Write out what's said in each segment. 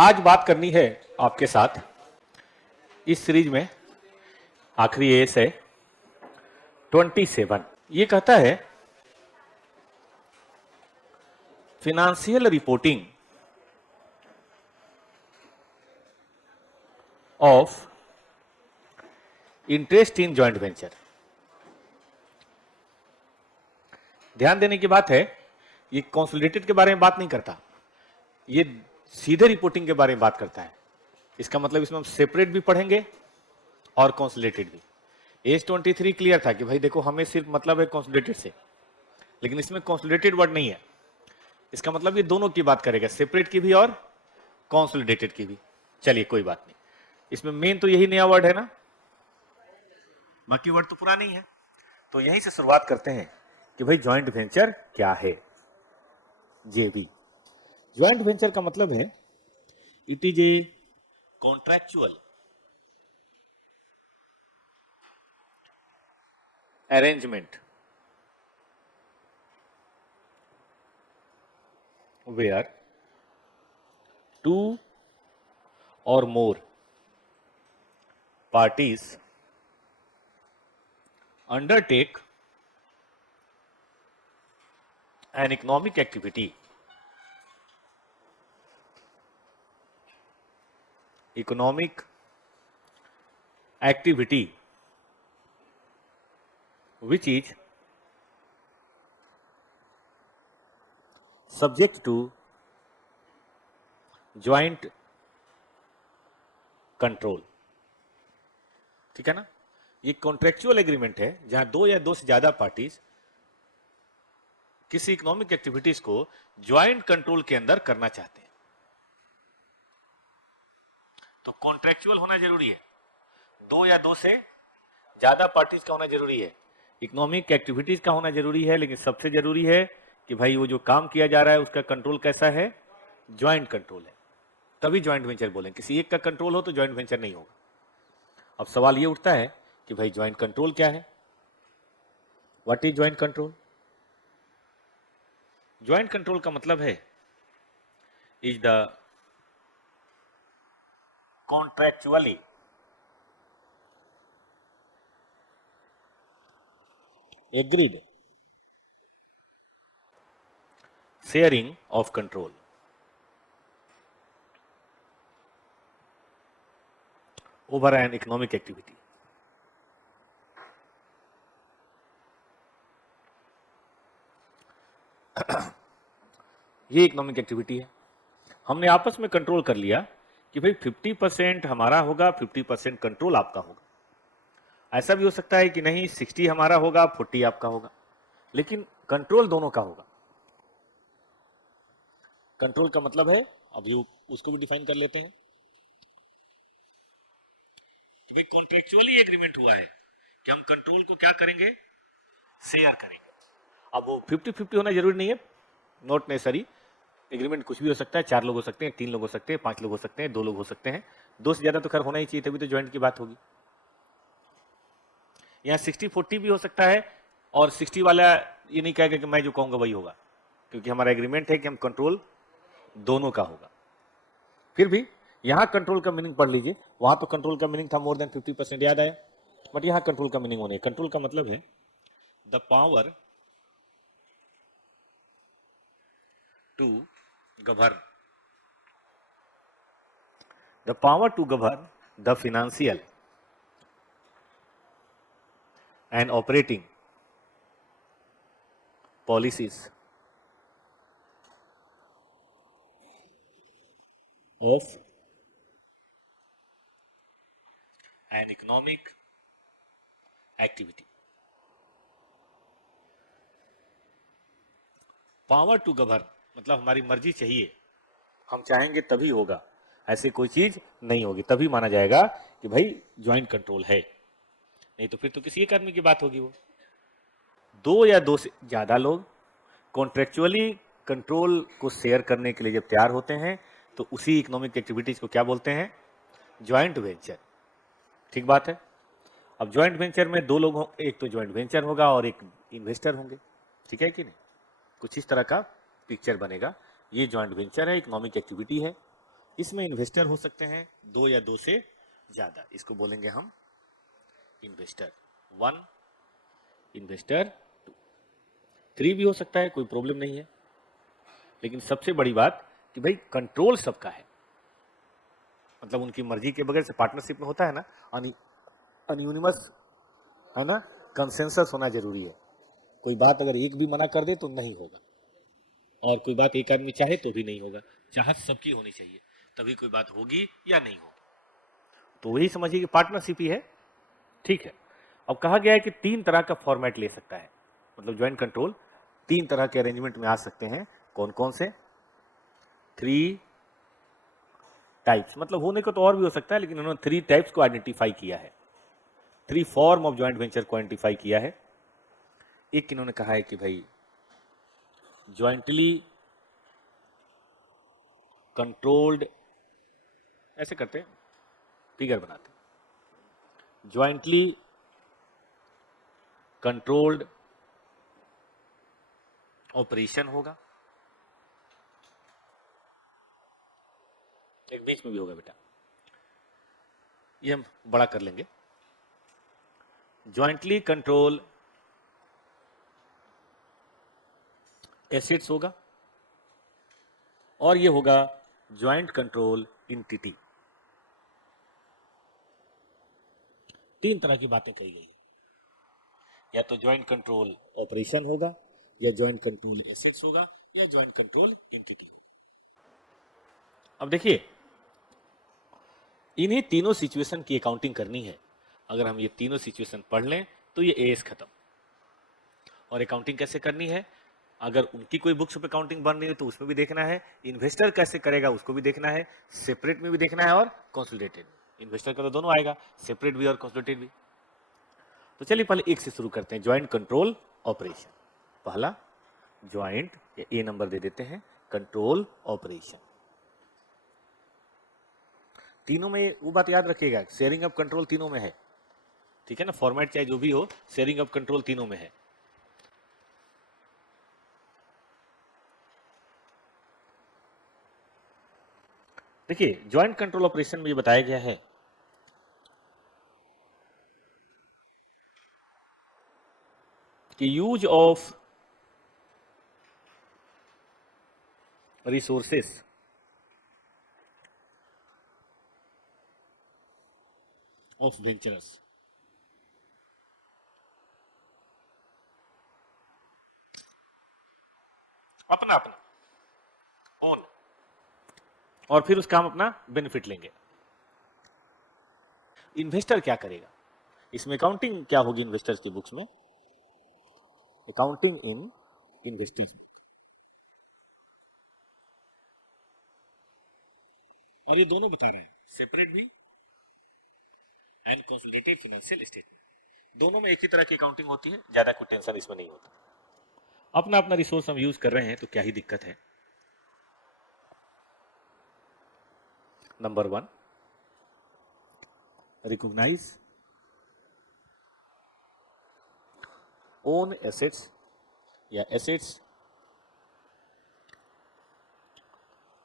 आज बात करनी है आपके साथ इस सीरीज में आखिरी एस है 27। ये कहता है financial reporting of interest in joint venture. ध्यान देने की बात है, ये कंसोलिडेटेड के बारे में बात नहीं करता, ये सीधे रिपोर्टिंग के बारे में बात करता है। इसका मतलब इसमें हम सेपरेट भी पढ़ेंगे और कंसोलिडेटेड भी। एज 23 क्लियर था कि भाई देखो हमें सिर्फ मतलब है कंसोलिडेटेड से, लेकिन इसमें कंसोलिडेटेड वर्ड नहीं है। इसका मतलब ये दोनों की बात करेगा, सेपरेट की भी और कंसोलिडेटेड की भी। चलिए कोई बात नहीं, इसमें मेन तो यही नया वर्ड है ना, बाकी वर्ड तो पुराने ही है। तो यहीं से शुरुआत करते हैं कि भाई जॉइंट वेंचर क्या है। जेवी ज्वाइंट वेंचर का मतलब है it is a contractual arrangement where two or more parties undertake an economic activity which is subject to joint control। ठीक है ना, ये कॉन्ट्रेक्चुअल एग्रीमेंट है जहां दो या दो से ज्यादा पार्टीज किसी इकोनॉमिक एक्टिविटीज को ज्वाइंट कंट्रोल के अंदर करना चाहते हैं। तो कॉन्ट्रेक्चुअल होना जरूरी है, दो या दो से ज्यादा पार्टीज का होना जरूरी है, इकोनॉमिक एक्टिविटीज का होना जरूरी है, लेकिन सबसे जरूरी है कि भाई वो जो काम किया जा रहा है उसका कंट्रोल कैसा है, ज्वाइंट कंट्रोल है, तभी ज्वाइंट वेंचर बोलें। किसी एक का कंट्रोल हो तो ज्वाइंट वेंचर नहीं होगा। अब सवाल ये उठता है कि भाई ज्वाइंट कंट्रोल क्या है, what is joint control. Joint control का मतलब है is the contractually agreed sharing of control over an economic activity। ये इकोनॉमिक एक्टिविटी है, हमने आपस में कंट्रोल कर लिया कि भाई 50% हमारा होगा, 50% कंट्रोल आपका होगा। ऐसा भी हो सकता है कि नहीं 60 हमारा होगा, 40 आपका होगा, लेकिन कंट्रोल दोनों का होगा। कंट्रोल का मतलब है, अभी उसको भी डिफाइन कर लेते हैं कि भाई कॉन्ट्रेक्चुअली एग्रीमेंट हुआ है कि हम कंट्रोल को क्या करेंगे, शेयर करेंगे। अब वो 50-50 होना जरूरी नहीं है, नॉट नेसेसरी। एग्रीमेंट कुछ भी हो सकता है, 4 लोग हो सकते हैं, 3 लोग हो सकते हैं, 5 लोग हो सकते हैं, 2 लोग हो सकते हैं, 2 से ज्यादा तो खैर होना ही चाहिए, तभी तो ज्वाइंट की बात होगी। यहाँ 60-40 भी हो सकता है, और 60 वाला ये नहीं कहेगा कि मैं जो कहूंगा वही होगा, क्योंकि हमारा एग्रीमेंट है कि हम कंट्रोल दोनों का होगा। फिर भी यहां कंट्रोल का मीनिंग पढ़ लीजिए, वहां तो कंट्रोल का मीनिंग था मोर देन 50%, याद आया, बट यहां कंट्रोल का मीनिंग होने, कंट्रोल का मतलब है the power to govern, the power to govern the financial and operating policies of an economic activity। Power to govern मतलब हमारी मर्जी चाहिए, हम चाहेंगे तभी होगा, ऐसे कोई चीज नहीं होगी, तभी माना जाएगा कि भाई ज्वाइंट कंट्रोल है, नहीं तो फिर तो किसी एक आदमी की बात होगी। वो दो या दो से ज्यादा लोग कॉन्ट्रेक्चुअली कंट्रोल को शेयर करने के लिए जब तैयार होते हैं तो उसी इकोनॉमिक एक्टिविटीज को क्या बोलते हैं, ज्वाइंट वेंचर। ठीक बात है। अब ज्वाइंट वेंचर में 2 लोग हों, एक तो ज्वाइंट वेंचर होगा और एक इन्वेस्टर होंगे, ठीक है कि नहीं, कुछ इस तरह का पिक्चर बनेगा। ये ज्वाइंट वेंचर है, इकोनॉमिक एक्टिविटी है, इसमें इन्वेस्टर हो सकते हैं 2 या 2 से ज्यादा, इसको बोलेंगे हम इन्वेस्टर 1, इन्वेस्टर 2। 3 भी हो सकता है, कोई प्रॉब्लम नहीं है। लेकिन सबसे बड़ी बात कि भाई कंट्रोल सबका है, मतलब उनकी मर्जी के बगैर से पार्टनरशिप में होता है ना, अनयूनिमस है ना, कंसेंसस होना जरूरी है। कोई बात अगर एक भी मना कर दे तो नहीं होगा, और कोई बात एक आदमी चाहे तो भी नहीं होगा। चाहत सबकी होनी चाहिए, तभी कोई बात होगी या नहीं होगी। तो वही समझिए कि पार्टनरशिप ही है। ठीक है, अब कहा गया है कि 3 तरह का फॉर्मेट ले सकता है, मतलब ज्वाइंट कंट्रोल 3 तरह के अरेंजमेंट में आ सकते हैं। कौन कौन से? 3 टाइप्स, मतलब होने को तो और भी हो सकता है, लेकिन उन्होंने 3 टाइप्स को आइडेंटिफाई किया है, 3 फॉर्म ऑफ ज्वाइंट वेंचर को आइडेंटिफाई किया है। एक इन्होंने कहा है कि भाई ज्वाइंटली कंट्रोल्ड, ऐसे करते हैं, फिगर बनाते हैं, ज्वाइंटली कंट्रोल्ड ऑपरेशन होगा। एक बीच में भी होगा बेटा, ये हम बड़ा कर लेंगे। ज्वाइंटली कंट्रोल एसेट्स होगा, और ये होगा ज्वाइंट कंट्रोल इंटिटी। 3 तरह की बातें कही गई है, या तो ज्वाइंट कंट्रोल ऑपरेशन होगा, या ज्वाइंट कंट्रोल एसेट्स होगा, या ज्वाइंट कंट्रोल इंटिटी होगा। अब देखिए, इन्हीं तीनों सिचुएशन की अकाउंटिंग करनी है। अगर हम ये तीनों सिचुएशन पढ़ लें तो ये एएस खत्म। और अकाउंटिंग कैसे करनी है, अगर उनकी कोई बुक्स पे अकाउंटिंग बन रही है तो उसमें भी देखना है, इन्वेस्टर कैसे करेगा उसको भी देखना है, सेपरेट में भी देखना है और कंसोलिडेटेड। इन्वेस्टर का तो दोनों आएगा, सेपरेट भी और कंसोलिडेटेड भी। तो चलिए पहले एक से शुरू करते हैं, ज्वाइंट कंट्रोल ऑपरेशन। पहला ज्वाइंट, ए नंबर दे देते हैं, कंट्रोल ऑपरेशन। तीनों में वो बात याद रखिएगा, शेयरिंग ऑफ कंट्रोल तीनों में है। ठीक है ना, फॉर्मेट चाहे जो भी हो, शेयरिंग ऑफ कंट्रोल तीनों में है। देखिए, ज्वाइंट कंट्रोल ऑपरेशन में ये बताया गया है कि use of resources of ventures, अपना अपना ऑन, और फिर उसका हम अपना बेनिफिट लेंगे। इन्वेस्टर क्या करेगा इसमें, अकाउंटिंग क्या होगी इन्वेस्टर्स की बुक्स में, अकाउंटिंग इन इन्वेस्टर्स। और ये दोनों बता रहे हैं, सेपरेट भी एंड कंसोलिडेटेड फाइनेंशियल स्टेटमेंट, दोनों में एक ही तरह की अकाउंटिंग होती है, ज्यादा कोई टेंशन इसमें नहीं होता। अपना अपना रिसोर्स हम यूज कर रहे हैं तो क्या ही दिक्कत है। नंबर 1, रिकॉग्नाइज ओन एसेट्स या एसेट्स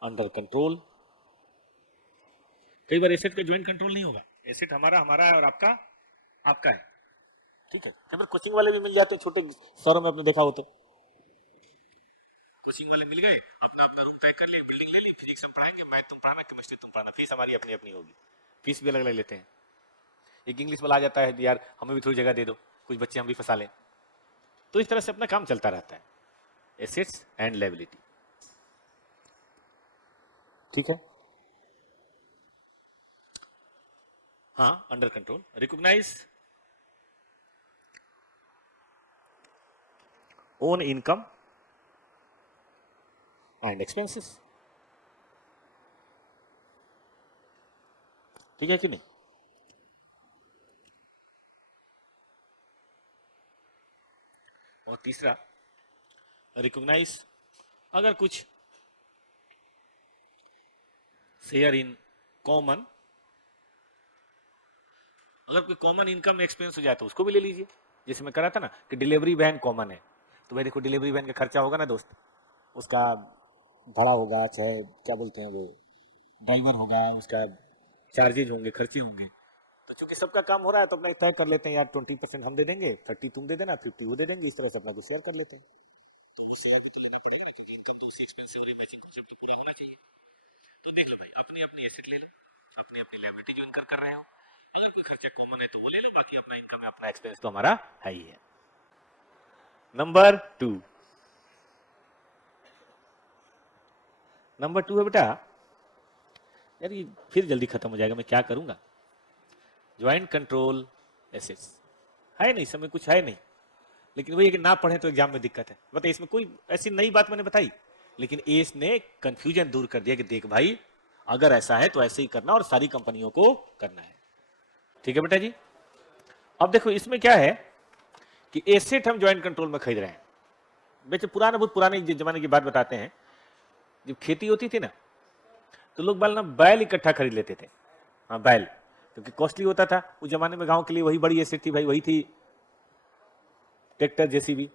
अंडर कंट्रोल। कई बार एसेट का ज्वाइंट कंट्रोल नहीं होगा, एसेट हमारा हमारा है और आपका आपका है। ठीक है, कई बार कोचिंग वाले भी मिल जाते हैं, छोटे शहरों में आपने देखा होता, कोचिंग वाले मिल गए, अपना अपना रूम तय कर लिए, बिल्डिंग ले ली, फिजिक्स हम पढ़ाएंगे, मैथ तुम पढ़ाना, केमिस्ट्री तुम पढ़ाना, फीस हमारी अपनी अपनी होगी, फीस भी अलग अलग लेते हैं। एक इंग्लिश वाला आ जाता है, यार हमें भी थोड़ी जगह दे दो, कुछ बच्चे हम भी फंसा लें। तो इस तरह से अपना काम चलता रहता है, एसेट्स एंड लायबिलिटी। ठीक है, हाँ, under control, recognise own income and expenses. ठीक है कि नहीं। और तीसरा, रिकॉग्नाइज अगर कुछ शेयर इन कॉमन, अगर कोई कॉमन इनकम एक्सपेंस हो जाए तो उसको भी ले लीजिए। जैसे मैं करा था ना कि डिलीवरी वैन कॉमन है, तो भाई देखो डिलीवरी वैन का खर्चा होगा ना दोस्त, उसका भाड़ा होगा, चाहे क्या बोलते हैं वो, ड्राइवर होगा, उसका चार्जेज होंगे, खर्चे होंगे। तो चूंकि सबका काम हो रहा है तो अपना तय कर लेते हैं यार 20% हम दे देंगे, 30 तुम दे देना, 50 वो दे देंगे, इस तरह से अपना कुछ शेयर कर लेते हैं। तो वो शेयर भी तो लेना पड़ेगा ना, क्योंकि इनकम तो उसी एक्सपेंस से हो रही है, मैचिंग कॉन्सेप्ट तो पूरा होना चाहिए। तो देख लो भाई, अपनी अपनी एसेट ले लो, अपनी अपनी लायबिलिटी जो इनकर कर रहे हो, अगर कोई खर्चा कॉमन है तो वो ले लो, बाकी अपना इनकम है, अपना एक्सपेंस तो हमारा है ही है। नंबर 2, नंबर 2 है बेटा, यार ये फिर जल्दी खत्म हो जाएगा, मैं क्या करूंगा। ज्वाइंट कंट्रोल एसेट्स है नहीं, समय कुछ है नहीं, लेकिन वही है कि ना पढ़े तो एग्जाम में दिक्कत है। बताइए, इसमें कोई ऐसी नई बात मैंने बताई, लेकिन एस ने कंफ्यूजन दूर कर दिया कि देख भाई, अगर ऐसा है तो ऐसे ही करना और सारी कंपनियों को करना है। ठीक है बेटा जी। अब देखो इसमें क्या है कि एसेट हम ज्वाइंट कंट्रोल में खरीद रहे हैं। बेचे पुराने, बहुत पुराने जमाने की बात बताते हैं, जब खेती होती थी ना, तो लोग बैल इकट्ठा खरीद लेते थे। हाँ बैल, क्योंकि कॉस्टली होता था उस जमाने में, गांव के लिए वही बड़ी एसेट थी भाई, वही थी ट्रैक्टर जेसीबी।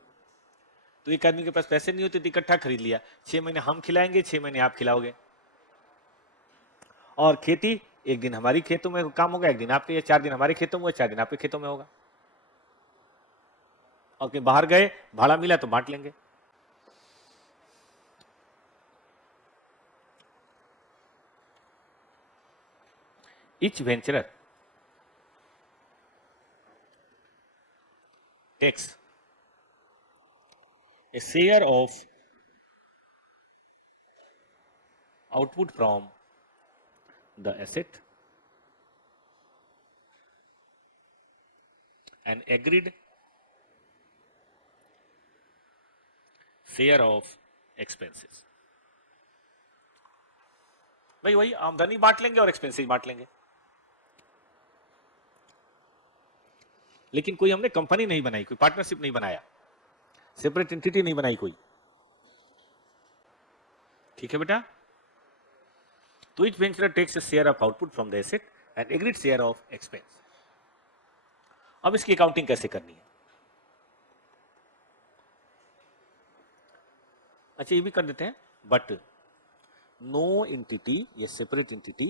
तो एक आदमी के पास पैसे नहीं होते तो इकट्ठा खरीद लिया, 6 महीने हम खिलाएंगे, 6 महीने आप खिलाओगे। और खेती, एक दिन हमारी खेतों में काम होगा, एक दिन आपके, या 4 दिन हमारे खेतों में होगा, 4 दिन आपके खेतों में होगा। और कहीं बाहर गए, भाड़ा मिला तो बांट लेंगे। Each venturer takes a share of output from the asset and agreed share of expenses। भाई वही आमदनी बांट लेंगे और एक्सपेंसेस बांट लेंगे। लेकिन कोई हमने कंपनी नहीं बनाई, कोई पार्टनरशिप नहीं बनाया, सेपरेट एंटिटी नहीं बनाई कोई। ठीक है बेटा। तो each venturer takes a share of output from the asset and agreed share of expense। अब इसकी अकाउंटिंग कैसे करनी है? अच्छा ये भी कर देते हैं, बट नो एंटिटी या सेपरेट एंटिटी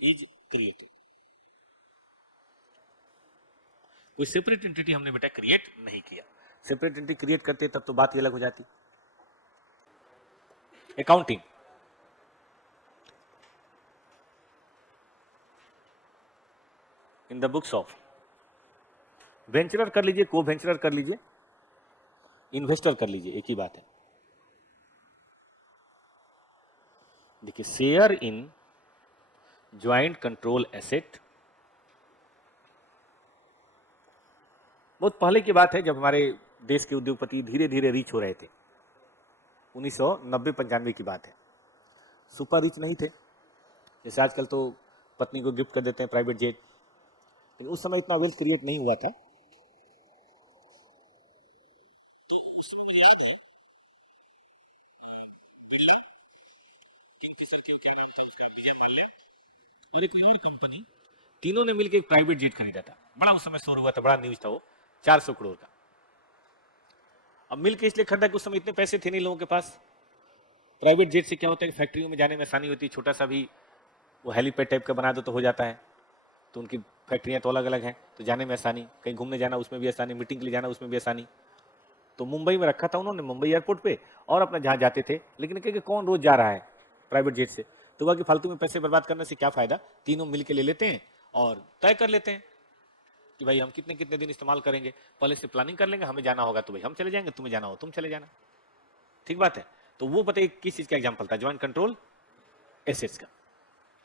इज क्रिएटेड। कोई सेपरेट एंटिटी हमने बेटा क्रिएट नहीं किया। सेपरेट एंटिटी क्रिएट करते तब तो बात ही अलग हो जाती। Accounting, in the books of वेंचरर कर लीजिए, को वेंचरर कर लीजिए, इन्वेस्टर कर लीजिए, एक ही बात है। देखिए, share in joint control asset, बहुत पहले की बात है जब हमारे देश के उद्योगपति धीरे धीरे रिच हो रहे थे। 1990-95 की बात है। सुपर रिच नहीं थे, जैसे आजकल तो पत्नी को गिफ्ट कर देते हैं प्राइवेट जेट, लेकिन उस समय इतना वेल्थ क्रिएट नहीं हुआ था। तो उस समय मुझे याद है बिरला, और एक और कंपनी, तीनों ने मिलकर एक प्राइवेट जेट खरीदा था। बड़ा उस समय शोर हुआ था, बड़ा न्यूज था वो, 400 करोड़ का। अब मिलकर इसलिए खरीदा कि उस समय इतने पैसे थे नहीं लोगों के पास। प्राइवेट जेट से क्या होता है कि फैक्ट्रियों में जाने में आसानी होती है, छोटा सा भी वो हेलीपैड टाइप का बना दो तो हो जाता है। तो उनकी फैक्ट्रियां तो अलग अलग हैं, तो जाने में आसानी, कहीं घूमने जाना उसमें भी आसानी, मीटिंग के लिए जाना उसमें भी आसानी। तो मुंबई में रखा था उन्होंने, मुंबई एयरपोर्ट पे, और अपना जहां जाते थे। लेकिन कहे कौन रोज जा रहा है प्राइवेट जेट से, तो वह कि फालतू में पैसे बर्बाद करने से क्या फायदा, तीनों मिल के ले लेते हैं और तय कर लेते हैं कि भाई हम कितने कितने दिन इस्तेमाल करेंगे, पहले से प्लानिंग कर लेंगे, हमें जाना होगा तो भाई हम चले जाएंगे, तुम्हें जाना हो तुम चले जाना। ठीक बात है। तो वो पता है किस चीज का एग्जाम्पल था, ज्वाइंट कंट्रोल एसेट्स का।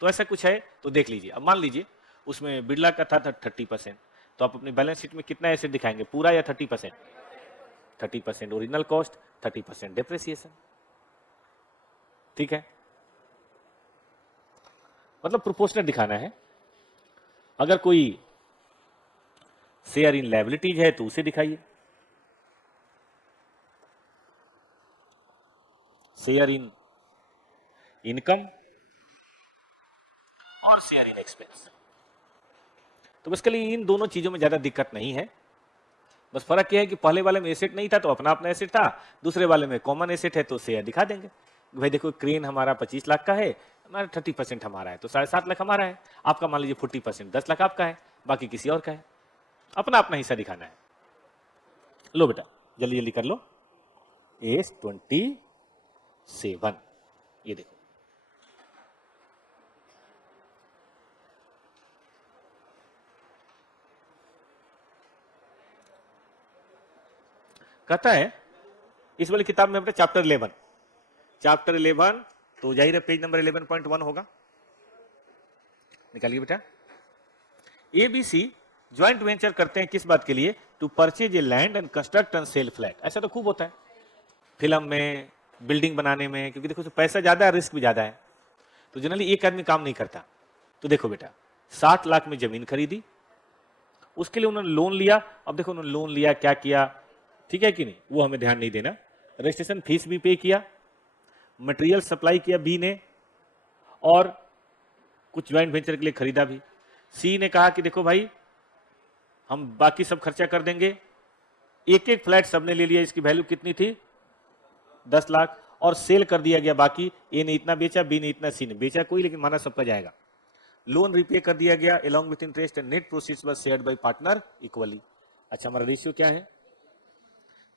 तो ऐसा कुछ है तो देख लीजिए। अब मान लीजिए उसमें बिरला का था 30%, तो आप अपनी बैलेंस शीट में कितना एसेट दिखाएंगे, पूरा या 30%? 30% ओरिजिनल कॉस्ट, 30% डेप्रिसिएशन। ठीक है, मतलब प्रोपोर्शनल दिखाना है। अगर कोई शेयर इन लायबिलिटीज है तो उसे दिखाइए, शेयर इन इनकम और शेयर इन एक्सपेंस। तो बेसिकली इन दोनों चीजों में ज्यादा दिक्कत नहीं है, बस फर्क यह है कि पहले वाले में एसेट नहीं था तो अपना अपना एसेट था, दूसरे वाले में कॉमन एसेट है तो शेयर दिखा देंगे। भाई देखो क्रेन हमारा 25 लाख का है, हमारा 30% हमारा है तो 7.5 लाख हमारा है, आपका मान लीजिए 40% 10 लाख आपका है, बाकी किसी और का है, अपना अपना हिस्सा दिखाना है। लो बेटा जल्दी जल्दी कर लो। A27 ये देखो, कहता है इस वाली किताब में बेटा चैप्टर 11 तो जाहिर है पेज नंबर 11.1 होगा, निकालिए बेटा। ABC ज्वाइंट वेंचर करते हैं किस बात के लिए? To purchase a land and construct and sell flat. ऐसा तो खूब होता है फिल्म में, बिल्डिंग बनाने में, क्योंकि देखो पैसा ज्यादा है, रिस्क भी ज्यादा है, तो जनरली एक आदमी काम नहीं करता। तो देखो बेटा 60 लाख में जमीन खरीदी, उसके लिए उन्होंने लोन लिया। अब देखो उन्होंने लोन लिया, क्या किया, ठीक है कि नहीं, वो हमें ध्यान नहीं देना। रजिस्ट्रेशन फीस भी पे किया, मटेरियल सप्लाई किया बी ने, और कुछ ज्वाइंट वेंचर के लिए खरीदा भी। सी ने कहा कि देखो भाई हम बाकी सब खर्चा कर देंगे, एक एक फ्लैट सबने ले लिया, इसकी वैल्यू कितनी थी 10 लाख, और सेल कर दिया गया। बाकी ए ने इतना बेचा, बी ने इतना, सी ने बेचा कोई, लेकिन माना सबका जाएगा। लोन रिपे कर दिया गया along with interest and net proceeds was shared by partner equally। अच्छा हमारा रेशियो क्या है?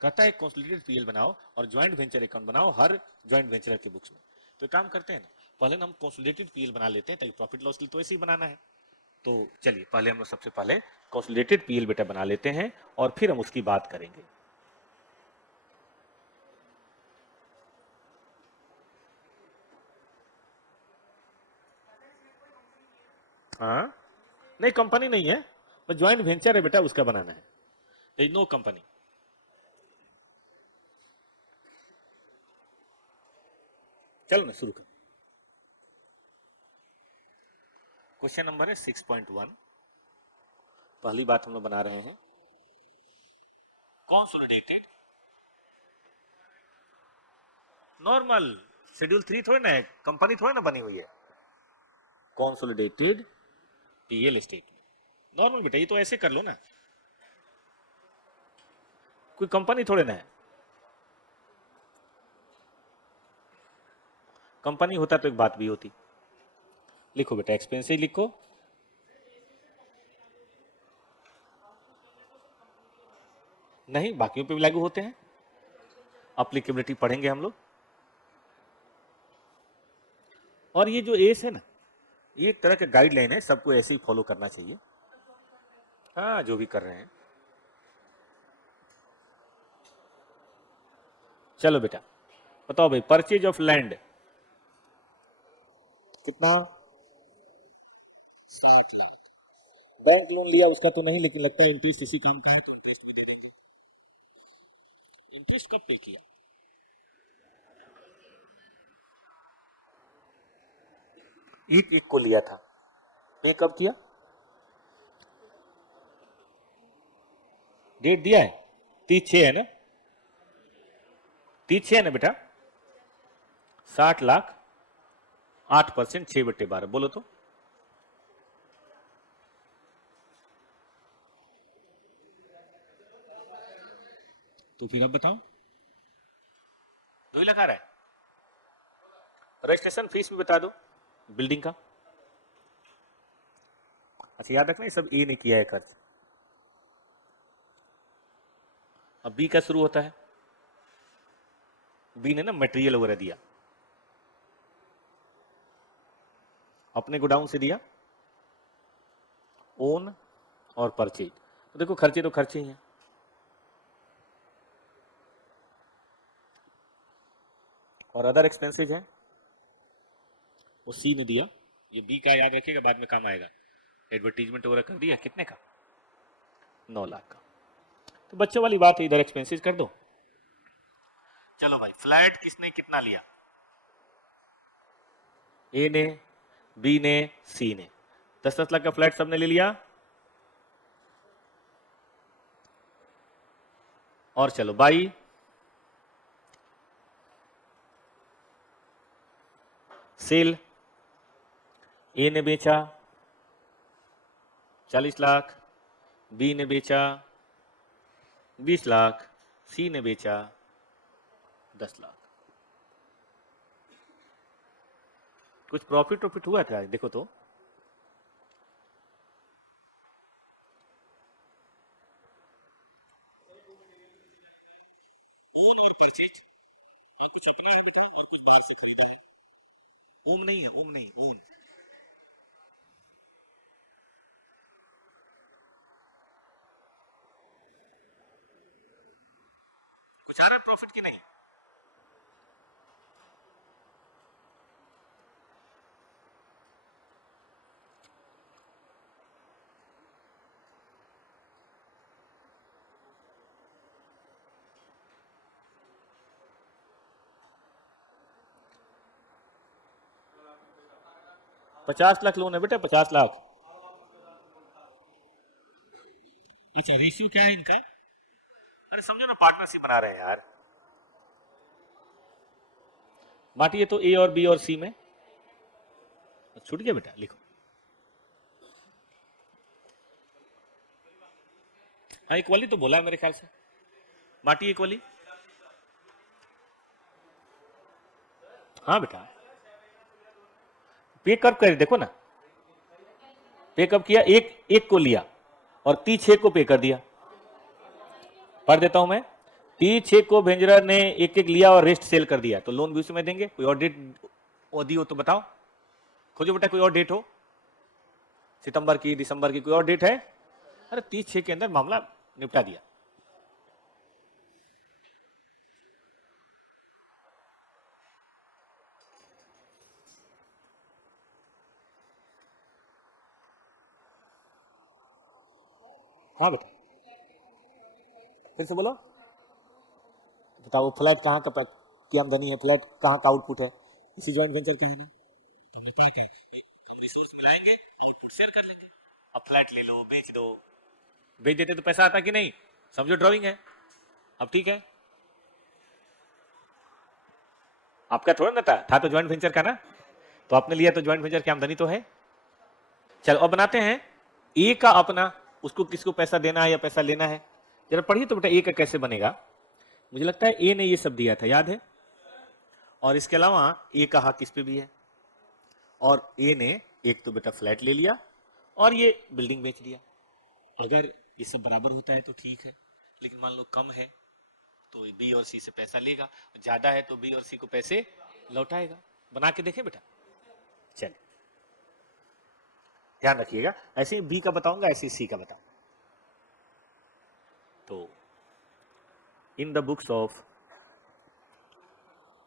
कहता है कंसोलिडेटेड पीएल बनाओ और ज्वाइंट वेंचर अकाउंट बनाओ हर ज्वाइंट वेंचर के बुक्स में। तो काम करते हैं ना, पहले हम कंसोलिडेटेड पीएल बना लेते हैं, ताकि प्रॉफिट लॉस के लिए तो ऐसे ही बनाना है। तो चलिए पहले हम लोग सबसे पहले कंसोलिडेटेड पीएल बेटा बना लेते हैं और फिर हम उसकी बात करेंगे। हाँ नहीं, कंपनी नहीं है, बस ज्वाइंट वेंचर है बेटा, उसका बनाना है, नो कंपनी। चलो ना शुरू कर। क्वेश्चन नंबर है 6.1। पहली बात हम लोग बना रहे हैं कंसोलिडेटेड नॉर्मल शेड्यूल 3 थोड़ी ना है, कंपनी थोड़ी ना बनी हुई है। कंसोलिडेटेड पीएल स्टेटमेंट नॉर्मल बेटा, ये तो ऐसे कर लो ना, कोई कंपनी थोड़े ना है। कंपनी होता तो एक बात भी होती। लिखो बेटा एक्सपेंसेस लिखो, नहीं बाकियों पे भी लागू होते हैं, अप्लीकेबिलिटी पढ़ेंगे हम लोग। और ये जो एस है ना, ये एक तरह का गाइडलाइन है, सबको ऐसे ही फॉलो करना चाहिए। हाँ जो भी कर रहे हैं। चलो बेटा बताओ भाई, परचेज ऑफ लैंड कितना? 60 लाख। बैंक लोन लिया उसका तो नहीं, लेकिन लगता है इंटरेस्ट इसी काम का है, तो इंटरेस्ट भी दे देंगे। इंटरेस्ट कब पे किया? एक को लिया था, पे कब किया? डेट दिया है 30/6 है ना, 30/6 है ना बेटा। 60 लाख 8%, 6/12 बोलो तो फिर अब बताओ 2 लाख आ रहा है। रजिस्ट्रेशन फीस भी बता दो बिल्डिंग का। अच्छा याद रखना ये सब ए ने किया है खर्च। अब बी का शुरू होता है, बी ने ना मटेरियल वगैरह दिया, अपने गोडाउन से दिया, ओन और परचेज। तो देखो खर्चे तो खर्चे ही हैं। और अदर एक्सपेंसेज हैं, वो सी ने दिया, ये बी का याद रखिएगा बाद में काम आएगा। एडवर्टीजमेंट वगैरह कर दिया, कितने का? 9 लाख का। तो बच्चों वाली बात है, इधर एक्सपेंसेस कर दो। चलो भाई फ्लैट किसने कितना लिया? ए ने, बी ने, सी ने। 10-10 लाख का फ्लैट सबने ले लिया। और चलो बाई सेल, ए ने बेचा 40 लाख, बी ने बेचा 20 लाख, सी ने बेचा 10 लाख। कुछ प्रॉफिट हुआ क्या देखो तो। ओन और परचेज, और कुछ अपना है बेटा और कुछ बाहर से खरीदा है। ओम नहीं है, ओम नहीं, ओम। कुछ आ रहा है प्रॉफिट की नहीं? ₹50 लाख लोन है बेटा, 50 लाख। अच्छा, रेशियो क्या है इनका? अरे समझो ना, पार्टनरशिप बना रहे हैं यार। बांटिए तो ए और बी और सी में। छूट गया बेटा, लिखो। हाँ, इक्वली तो बोला है मेरे ख्याल से। बांटिए इक्वली। हाँ बेटा, पे कब कर देखो ना, पे कब किया, एक एक को लिया और 36 को पे कर दिया। पढ़ देता हूं मैं। 36 को भेंजरर ने एक एक लिया और रेस्ट सेल कर दिया, तो लोन भी उसी में देंगे। कोई और डेट दी हो तो बताओ, खोजो बेटा, कोई और डेट हो, सितंबर की, दिसंबर की, कोई और डेट है? अरे 36 के अंदर मामला निपटा दिया। हाँ बेटा, फिर से बोलो। बताओ फ्लैट कहाँ का की आमदनी है, फ्लैट कहाँ का आउटपुट है, इसी ज्वाइंट वेंचर का है ना। तुमने कहा कि हम रिसोर्स मिलाएंगे, आउटपुट शेयर कर लेंगे। अब फ्लैट ले लो, बेच दो। बेच देते तो पैसा आता कि नहीं, समझो ड्राइंग है। अब ठीक है, आपका थोड़ा ना था तो ज्वाइंट वेंचर का ना, तो आपने लिया तो ज्वाइंट वेंचर की आमदनी तो है। चलो अब बनाते हैं ए का अपना, उसको किसको पैसा देना है या पैसा लेना है, जरा पढ़िए तो बेटा ए का कैसे बनेगा। मुझे लगता है ए ने ये सब दिया था, याद है? और इसके अलावा ए का हक इस पे भी है। और ए ने एक तो बेटा फ्लैट ले लिया और ये बिल्डिंग बेच दिया। अगर ये सब बराबर होता है तो ठीक है, लेकिन मान लो कम है तो बी और सी से पैसा लेगा, ज्यादा है तो बी और सी को पैसे लौटाएगा। बना के देखें बेटा। चलिए ध्यान रखिएगा, ऐसे बी का बताऊंगा, ऐसे सी का बताऊंगा। तो इन the books of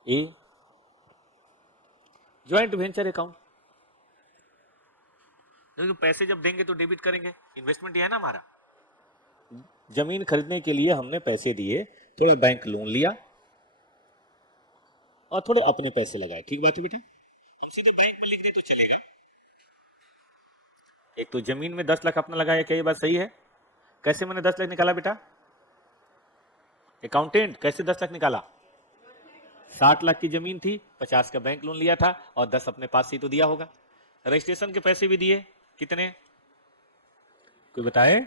A joint venture account, तो पैसे जब देंगे तो डेबिट करेंगे, इन्वेस्टमेंट है ना हमारा। जमीन खरीदने के लिए हमने पैसे दिए, थोड़ा बैंक लोन लिया और थोड़े अपने पैसे लगाए। ठीक बात है बेटा, हम सीधे बैंक में लिख दे तो चलेगा। एक तो जमीन में 10 लाख अपना लगाया, क्या ये बात सही है? कैसे मैंने 10 लाख निकाला बेटा? अकाउंटेंट कैसे 10 लाख निकाला? 60 लाख की जमीन थी, 50 का बैंक लोन लिया था और 10 अपने पास से तो दिया होगा। रजिस्ट्रेशन के पैसे भी दिए, कितने? कोई बताए?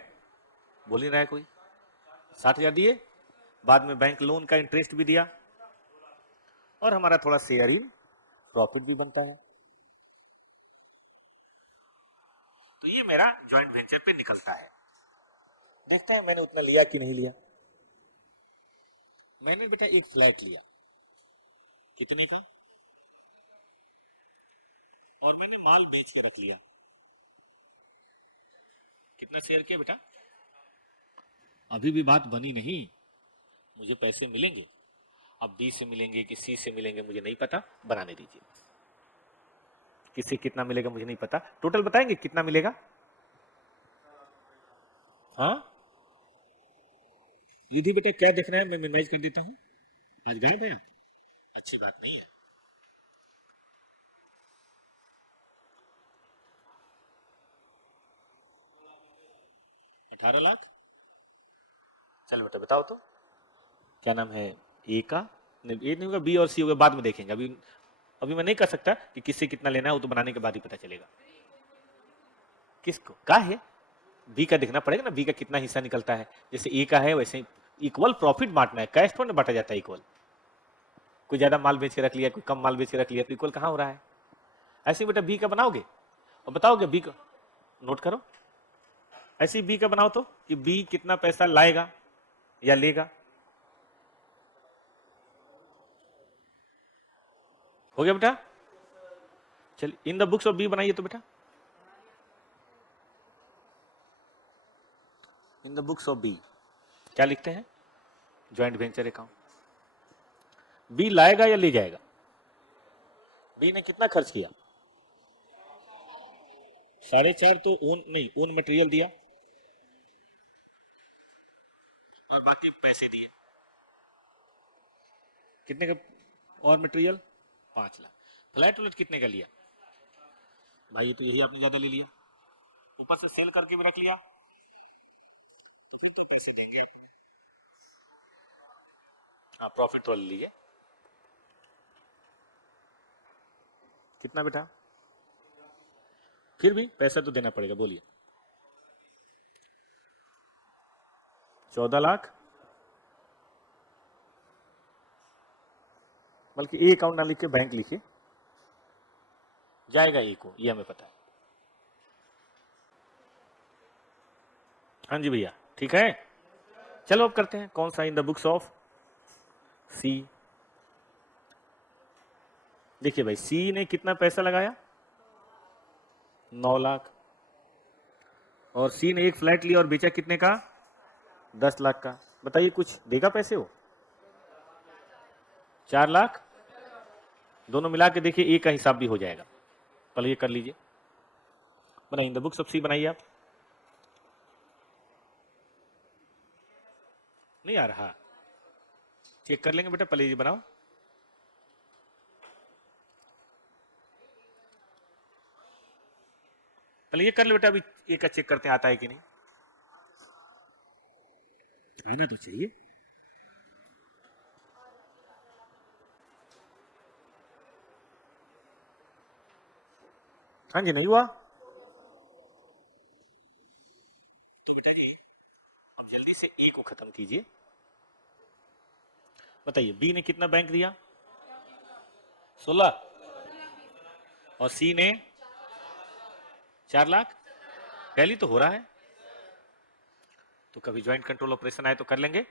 बोल नहीं रहा है कोई। 60,000 दिए, बाद में बैंक लोन का इंटरेस्ट भी दिया और हमारा थोड़ा शेयर इन प्रॉफिट भी बनता है। तो ये मेरा जॉइंट वेंचर पे निकलता है। देखते हैं मैंने उतना लिया कि नहीं लिया। मैंने बेटा एक फ्लैट लिया, कितने का? और मैंने माल बेच के रख लिया। कितना शेयर किया बेटा? अभी भी बात बनी नहीं, मुझे पैसे मिलेंगे। अब बी से मिलेंगे कि सी से मिलेंगे मुझे नहीं पता, बनाने दीजिए। किससे कितना मिलेगा मुझे नहीं पता, टोटल बताएंगे कितना मिलेगा। हाँ निधि बेटा क्या देख रहा है, मैं मिनिमाइज कर देता हूँ। आज गायब है आप, अच्छी बात नहीं है। 18 लाख। चल बेटा बताओ तो क्या नाम है ए का, ए नहीं होगा, बी और सी होगा, बाद में देखेंगे। अभी अभी मैं नहीं कर सकता कि किससे कितना लेना है, वो तो बनाने के बाद ही पता चलेगा। किसको का है, बी का देखना पड़ेगा ना, बी का कितना हिस्सा निकलता है। जैसे ए का है वैसे ही इक्वल प्रॉफिट बांटना है, कैश थोड़ा बांटा जाता है इक्वल। कोई ज्यादा माल बेच के रख लिया, कोई कम माल बेच के रख लिया, तो इक्वल कहां हो रहा है। ऐसे बेटा बी का बनाओगे और बताओगे बी का, नोट करो, ऐसे बी का बनाओ तो कि बी कितना पैसा लाएगा या लेगा। हो गया बेटा। चलिए in the books of B बनाइए तो बेटा, in the books of B क्या लिखते हैं, ज्वाइंट वेंचर अकाउंट। बी लाएगा या ले जाएगा, बी ने कितना खर्च किया, 4.5 तो ओन नहीं, ओन मटेरियल दिया और बाकी पैसे दिए, कितने का और मटेरियल, 5 लाख। फ्लैट व्लैट कितने का लिया भाई, तो यही आपने ज्यादा ले लिया, ऊपर से सेल करके भी रख लिया, तो फिर तो पैसे देंगे। हाँ प्रॉफिट तो ले लिए, कितना बेटा, फिर भी पैसा तो देना पड़ेगा, बोलिए 14 लाख, बल्कि ए अकाउंट ना लिख के बैंक लिखिए, जाएगा ए को, ये हमें पता है। हाँ जी भैया ठीक है। चलो अब करते हैं कौन सा, इन द बुक्स ऑफ सी। देखिए भाई सी ने कितना पैसा लगाया, 9 लाख, और सी ने एक फ्लैट लिया और बेचा कितने का, 10 लाख का। बताइए कुछ देगा पैसे वो, 4 लाख, दोनों मिला के देखिए ए का हिसाब भी हो जाएगा। पहले ये कर लीजिए, बनाइए इन द बुक्स ऑफ सी, बनाइए आप, नहीं आ रहा, चेक कर लेंगे बेटा, पहले ये बनाओ। पहले ये कर ले बेटा, अभी ए का चेक करते हैं आता है कि नहीं, आना तो चाहिए। हाँ जी नहीं हुआ, तो बेटा जी अब जल्दी से ए को खत्म कीजिए। बताइए बी ने कितना बैंक दिया, 16, और सी ने 4 लाख, पहली तो हो रहा है। तो कभी ज्वाइंट कंट्रोल ऑपरेशन आए तो कर लेंगे।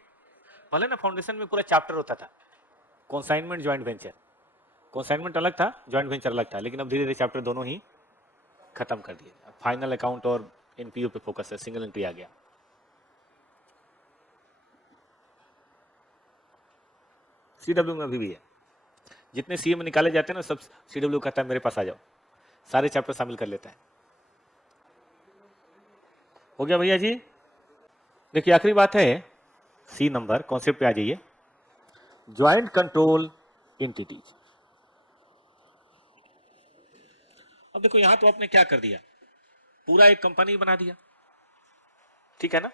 पहले ना फाउंडेशन में पूरा चैप्टर होता था, कॉन्साइनमेंट ज्वाइंट वेंचर, कॉन्साइनमेंट अलग था, ज्वाइंट वेंचर अलग था, लेकिन अब धीरे धीरे चैप्टर दोनों ही खत्म कर दिए। फाइनल अकाउंट और एनपीयू पे फोकस है, सिंगल एंट्री आ गया। सीडब्ल्यू में अभी भी है, जितने सीएम निकाले जाते हैं ना सब सीडब्ल्यू कहता है मेरे पास आ जाओ, सारे चैप्टर शामिल कर लेता है। हो गया भैया जी। देखिए आखिरी बात है, सी नंबर कॉन्सेप्ट पे आ जाइए, ज्वाइंट कंट्रोल एंटिटीज। अब देखो यहां तो आपने क्या कर दिया, पूरा एक कंपनी बना दिया, ठीक है ना।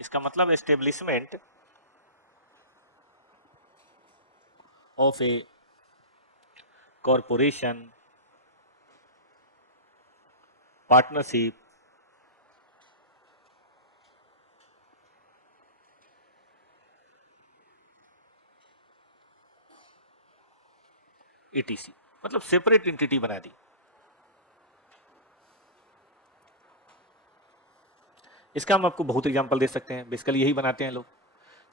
इसका मतलब establishment of a corporation, partnership, etc, मतलब सेपरेट एंटिटी बना दी। इसका हम आपको बहुत एग्जांपल दे सकते हैं, बेसिकली यही बनाते हैं लोग।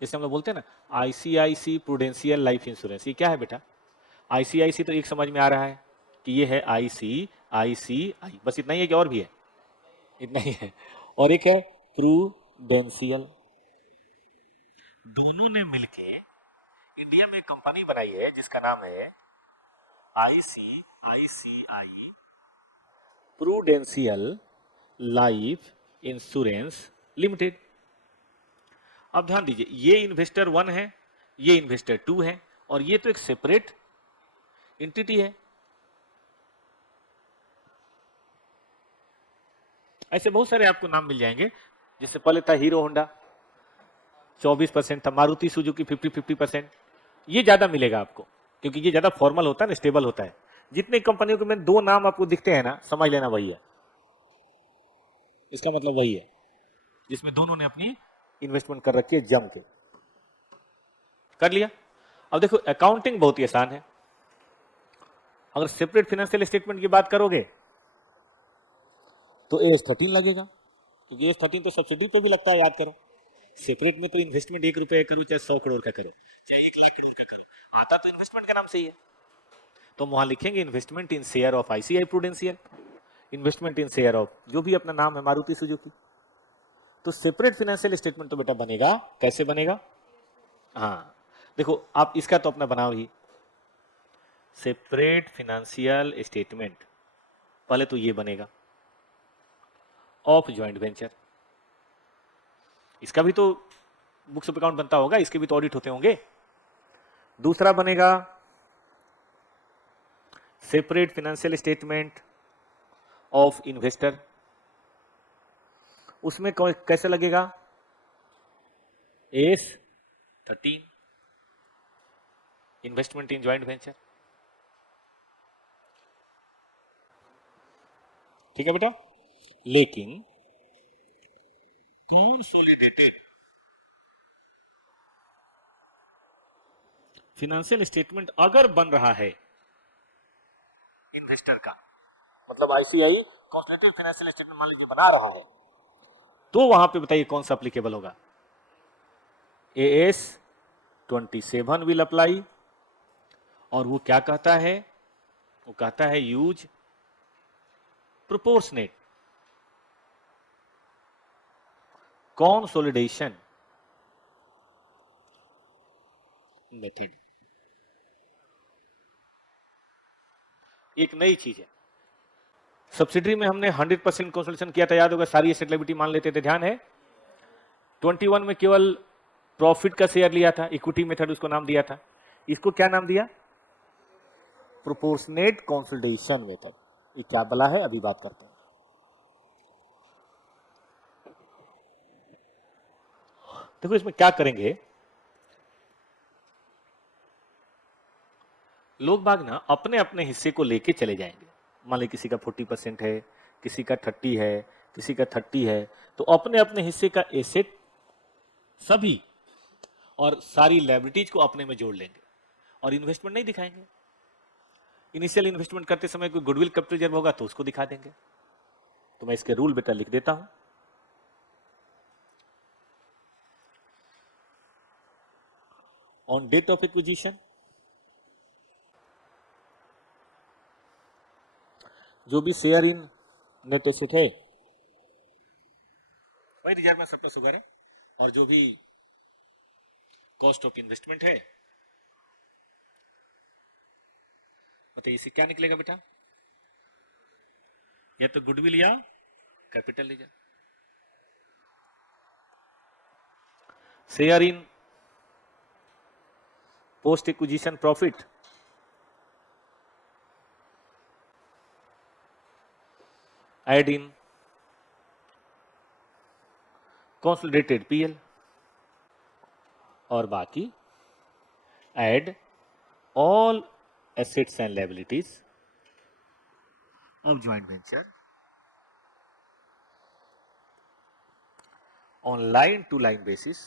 जैसे हम लोग बोलते हैं ना आईसीआईसी प्रूडेंशियल लाइफ इंश्योरेंस, ये क्या है बेटा, आईसीआईसी तो एक समझ में आ रहा है कि ये है आईसीआईसीआई, बस इतना ही है कि और भी है, इतना ही है। और एक है प्रूडेंशियल, दोनों ने मिलके इंडिया में एक कंपनी बनाई है जिसका नाम है ICICI prudential life insurance limited. अब ध्यान दीजिए, ये इन्वेस्टर 1 है, ये इन्वेस्टर 2 है, और ये तो एक सेपरेट एंटिटी है। ऐसे बहुत सारे आपको नाम मिल जाएंगे, जिससे पहले था हीरो होंडा 24% था, मारुति सुजुकी 50-50%, ये ज्यादा मिलेगा आपको क्योंकि ये ज्यादा फॉर्मल होता है ना, स्टेबल होता है। जितने कंपनियों के में 2 नाम आपको दिखते हैं ना, समझ लेना वही है, इसका मतलब वही है जिसमें दोनों ने अपनी इन्वेस्टमेंट कर रखी है जम के, कर लिया। अब देखो अकाउंटिंग बहुत ही आसान है। अगर सेपरेट फाइनेंशियल स्टेटमेंट की बात करोगे तो AS13 लगेगा, क्योंकि AS13 तो सब्सिडी पे भी लगता है, याद करो। सेपरेट में तो इन्वेस्टमेंट 1 रुपए करो चाहे 100 करोड़ का करो चाहे 1 लाख करोड़ का करो, आता तो इन्वेस्टमेंट के नाम से ही है। तो वहां लिखेंगे investment in share of ICICI prudential, investment in share of जो भी अपना नाम है मारुति सुजुकी। तो सेपरेट फाइनेंशियल स्टेटमेंट तो बेटा बनेगा, कैसे बनेगा? हाँ देखो आप इसका तो अपना बनाओ ही, सेपरेट फाइनेंशियल स्टेटमेंट पहले तो ये बनेगा ऑफ ज्वाइंट वेंचर, इसका भी तो बुक्स ऑफ अकाउंट बनता होगा, इसके भी तो ऑडिट होते होंगे। दूसरा बनेगा separate financial statement of investor, उसमें कैसे लगेगा? AS13 इन्वेस्टमेंट इन ज्वाइंट वेंचर, ठीक है बेटा। लेकिन कंसोलिडेटेड फाइनेंशियल स्टेटमेंट अगर बन रहा है इन्वेस्टर का, मतलब ICICI कंसोलिडेटेड फाइनेंशियल स्टेटमेंट मान लीजिए बना रहा है, तो वहां पे बताइए कौन सा एप्लीकेबल होगा? AS27 विल अप्लाई, और वो क्या कहता है? वो कहता है यूज प्रोपोर्शनेट कंसोलिडेशन मेथड। एक नई चीज है, सब्सिडरी में हमने 100% कंसोलिडेशन किया था, याद होगा, सारी एसेट लायबिलिटी मान लेते थे, ध्यान है। 21 में केवल प्रॉफिट का शेयर लिया था, इक्विटी मेथड उसको नाम दिया था, इसको क्या नाम दिया? Proportionate consolidation method. ये क्या बला है अभी बात करते हैं। देखो इसमें क्या करेंगे, लोग बाग ना अपने अपने हिस्से को लेके चले जाएंगे। मान ली किसी का 40% है, किसी का 30 है, किसी का 30 है, तो अपने अपने हिस्से का एसेट सभी और सारी लायबिलिटीज को अपने में जोड़ लेंगे और इन्वेस्टमेंट नहीं दिखाएंगे। इनिशियल इन्वेस्टमेंट करते समय कोई गुडविल कैपिटल रिजर्व होगा तो उसको दिखा देंगे। तो मैं इसके रूल बेटा लिख देता हूं। ऑन डेट ऑफ एक्विजिशन जो भी शेयर इन नेट एसेट है वही रिजर्व में सरप्लस होगा, और जो भी कॉस्ट ऑफ इन्वेस्टमेंट है, बताइए इससे क्या निकलेगा बेटा? या तो गुडविल या capital reserve. Share in post acquisition profit add in consolidated PL, और बाकी add all assets and liabilities of joint venture on line to line basis।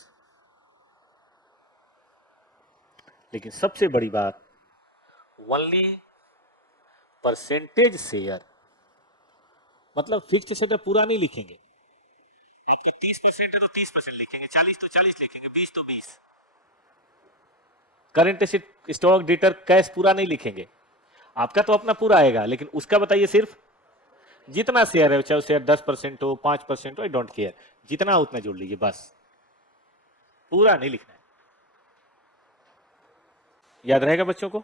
लेकिन सबसे बड़ी बात, ओनली परसेंटेज शेयर, मतलब फिक्स्ड एसेट पूरा नहीं लिखेंगे। आपके 30% है तो 30% लिखेंगे, 40 तो 40 लिखेंगे, 20 तो 20। Current asset, stock, debtor, cash पूरा नहीं लिखेंगे। आपका तो अपना पूरा आएगा, लेकिन उसका बताइए सिर्फ जितना शेयर है, चाहे शेयर 10% हो, 5% हो, आई डोंट केयर, जितना उतना जोड़ लीजिए बस, पूरा नहीं लिखना है। याद रहेगा बच्चों को?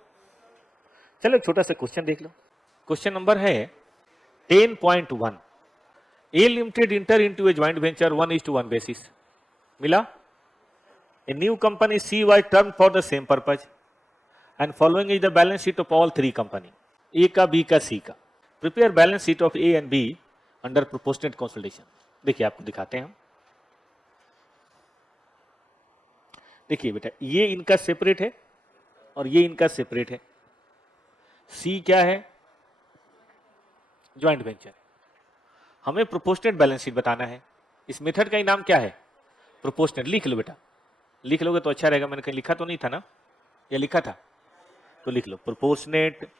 चलो एक छोटा सा क्वेश्चन देख लो। क्वेश्चन नंबर है 10.1, ए लिमिटेड इंटर इनटू ए ज्वाइंट वेंचर 1:1 बेसिस। मिला? A new company C was termed for the same purpose and following is the balance sheet of all three company, A का, B का, C का। Prepare balance sheet of A and B under proportionate consolidation। देखिए आपको दिखाते हैं हम। देखिए बेटा ये इनका सेपरेट है और ये इनका सेपरेट है। C क्या है? Joint venture. हमें प्रोपोर्शनेट बैलेंस शीट बताना है। इस मेथड का ही नाम क्या है? प्रोपोर्शनेट लिख लो बेटा, लिख लोगे तो अच्छा रहेगा। मैंने कहीं लिखा तो नहीं था ना, या लिखा था? तो लिख लो प्रोपोर्शनेट,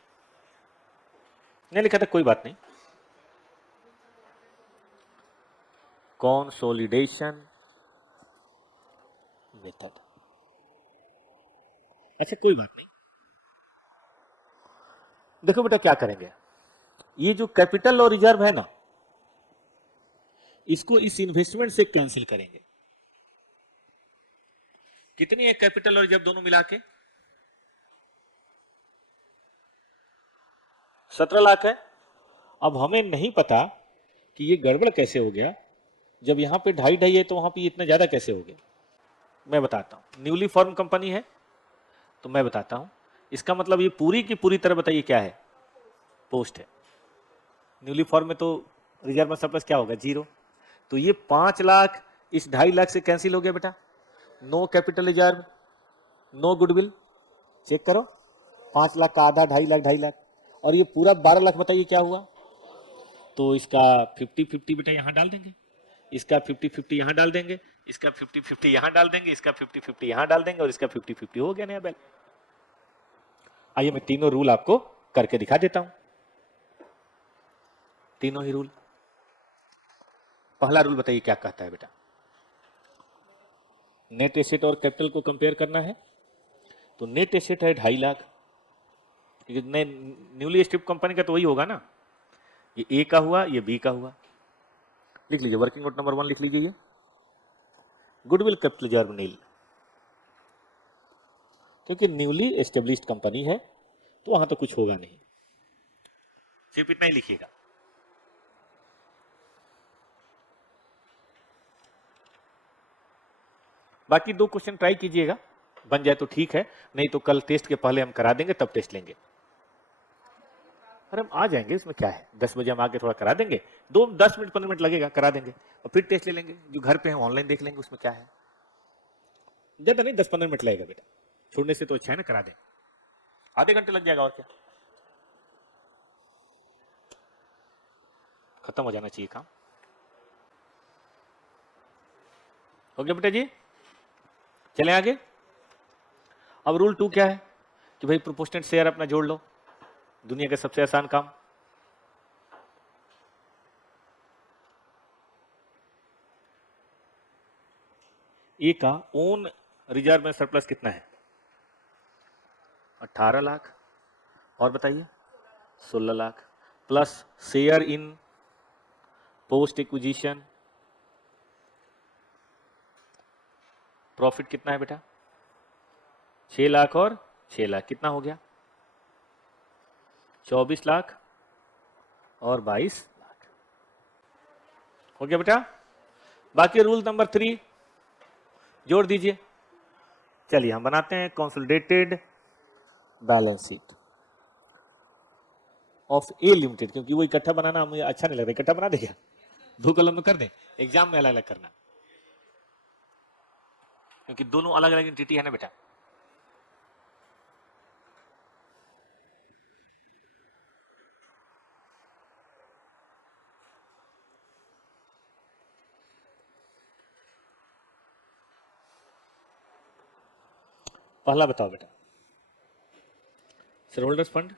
नहीं लिखा था कोई बात नहीं। कंसोलिडेशन मेथड, अच्छा कोई बात नहीं। देखो बेटा क्या करेंगे, ये जो कैपिटल और रिजर्व है ना, इसको इस इन्वेस्टमेंट से कैंसिल करेंगे। कितनी है कैपिटल और रिजर्व दोनों मिला के? 17 लाख है। अब हमें नहीं पता कि ये गड़बड़ कैसे हो गया, जब यहां पे 2.5 है तो वहां पे इतना ज्यादा कैसे हो गया। मैं बताता हूं, न्यूली फॉर्म कंपनी है तो मैं बताता हूं। इसका मतलब ये पूरी की पूरी तरह बताइए क्या है, पोस्ट है। न्यूली फॉर्म में तो रिजर्व में सरप्लस क्या होगा, 0। तो ये 5 लाख इस 2.5 लाख से कैंसिल हो गया बेटा। No capital reserve, no goodwill, check करो। 5 लाख का आधा 2.5 लाख, 2.5 लाख, और ये पूरा 12 लाख, बताइए क्या हुआ। तो इसका 50-50 बेटा यहां डाल देंगे, इसका 50-50 यहां डाल देंगे, इसका 50-50 यहां डाल देंगे, इसका 50-50 यहां डाल देंगे, और इसका 50-50 हो गया नया बैल। आइए मैं तीनों रूल आपको करके दिखा देता हूं, तीनों ही रूल। पहला रूल बताइए क्या कहता है बेटा, नेट एसेट और कैपिटल को कंपेयर करना है। तो नेट एसेट है 2.5 लाख, न्यूली स्ट्रिप कंपनी का तो वही होगा ना, ये ए का हुआ, ये बी का हुआ। लिख लीजिए वर्किंग नोट नंबर 1 लिख लीजिए, ये गुडविल कैपिटल रिजर्व नील, क्योंकि न्यूली एस्टेब्लिश्ड कंपनी है तो वहां तो कुछ होगा नहीं, सिर्फ इतना ही लिखिएगा। बाकी 2 क्वेश्चन ट्राई कीजिएगा, बन जाए तो ठीक है, नहीं तो कल टेस्ट के पहले हम करा देंगे, तब टेस्ट लेंगे। अरे हम आ जाएंगे, इसमें क्या है, 10 बजे हम आके थोड़ा करा देंगे, 10 मिनट 15 मिनट लगेगा, करा देंगे और फिर टेस्ट ले लेंगे। जो घर पे है ऑनलाइन देख लेंगे, उसमें क्या है, ज्यादा नहीं 10-15 मिनट लगेगा बेटा, छोड़ने से तो अच्छा है ना, करा दें। आधे घंटे लग जाएगा और क्या, खत्म हो जाना चाहिए काम। हो गया बेटा जी, चलें आगे। अब रूल 2 क्या है कि भाई प्रोपोर्शनेट शेयर अपना जोड़ लो, दुनिया का सबसे आसान काम। ए का ओन रिजर्व में सरप्लस कितना है, 18 लाख, और बताइए 16 lakh, plus share in post acquisition profit कितना है बेटा, 6 लाख और 6 लाख, कितना हो गया, 24 लाख और 22 लाख, हो गया बेटा। बाकी रूल नंबर 3 जोड़ दीजिए। चलिए हम बनाते हैं consolidated balance sheet of A limited, क्योंकि वो इकट्ठा बनाना मुझे अच्छा नहीं लग रहा, इकट्ठा बना देगा, 2 कलम में कर दें, एग्जाम में अलग अलग करना, क्योंकि दोनों अलग अलग एंटिटी है ना बेटा। पहला बताओ बेटा, share holders fund,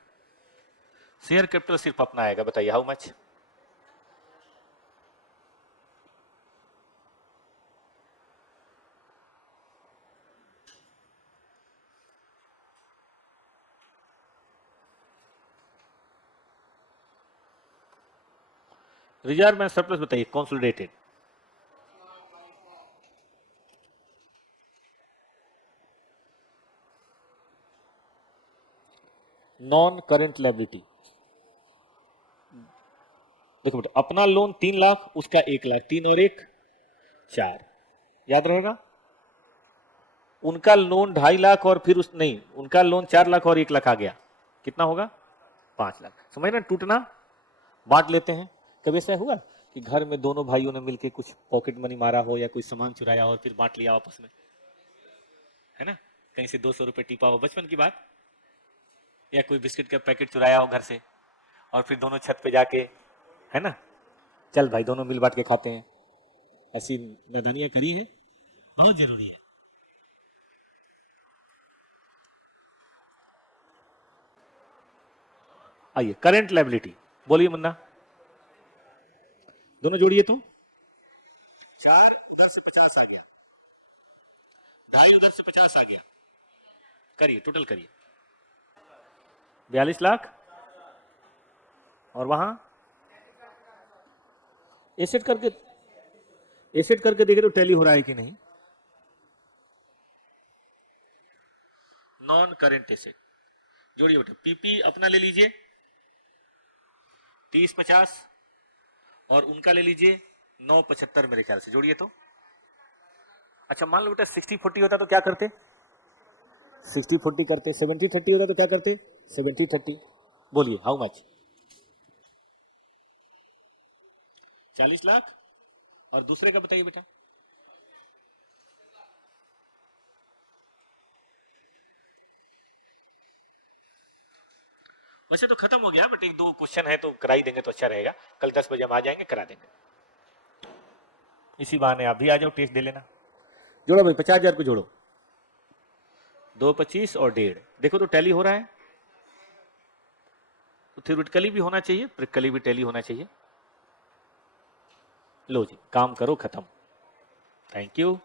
share capital सिर्फ अपना आएगा, बताइए हाउ मच, रिजर्व में सरप्लस बताइए कंसोलिडेटेड, नॉन करेंट लायबिलिटी। देखो बेटा, अपना लोन 3 लाख, उसका 1 लाख, 3 और 1 4, याद रहेगा। उनका लोन 2.5 लाख और फिर उस नहीं, उनका लोन 4 लाख और 1 लाख आ गया, कितना होगा, 5 लाख। समझ ना, टूटना, बांट लेते हैं। कभी ऐसा हुआ कि घर में दोनों भाइयों ने मिलकर कुछ पॉकेट मनी मारा हो या कोई सामान चुराया हो और फिर बांट लिया आपस में, है ना, कहीं से 200 रुपए टिपा हो, बचपन की बात, या कोई बिस्किट का पैकेट चुराया हो घर से और फिर दोनों छत पे जाके, है ना, चल भाई दोनों मिल बांट के खाते हैं, ऐसी नादानियां करी है। बहुत जरूरी है। आइए करंट लायबिलिटी, बोलिए मुन्ना, दोनों जोड़िए तो। 4 उधर से 50 आ गया, 2.5 उधर से 50 आ गया, करिए टोटल करिए, 42 लाख। और वहां एसेट करके देखे तो टैली हो रहा है कि नहीं। नॉन करेंट एसेट जोड़िए बेटा, पीपी अपना ले लीजिए 30-50 और उनका ले लीजिए 9-75 मेरे ख्याल से, जोड़िए तो। अच्छा मान लो बेटा 60-40 होता तो क्या करते, 60-40 करते, 70-30 होता तो क्या करते, 70-30। बोलिए हाउ मच, 40 लाख। और दूसरे का बताइए बेटा, वैसे तो खत्म हो गया बट एक दो क्वेश्चन है तो करा ही देंगे तो अच्छा रहेगा, कल 10 बजे हम आ जाएंगे, करा देंगे। इसी बहाने आप भी आ जाओ, टेस्ट दे लेना। जोड़ो भाई 50,000 को जोड़ो, 2-25 और 1.5, देखो तो टैली हो रहा है, तो थ्योरेटिकली भी होना चाहिए, प्रैक्टिकली भी टैली होना चाहिए। लो जी काम करो खत्म, थैंक यू।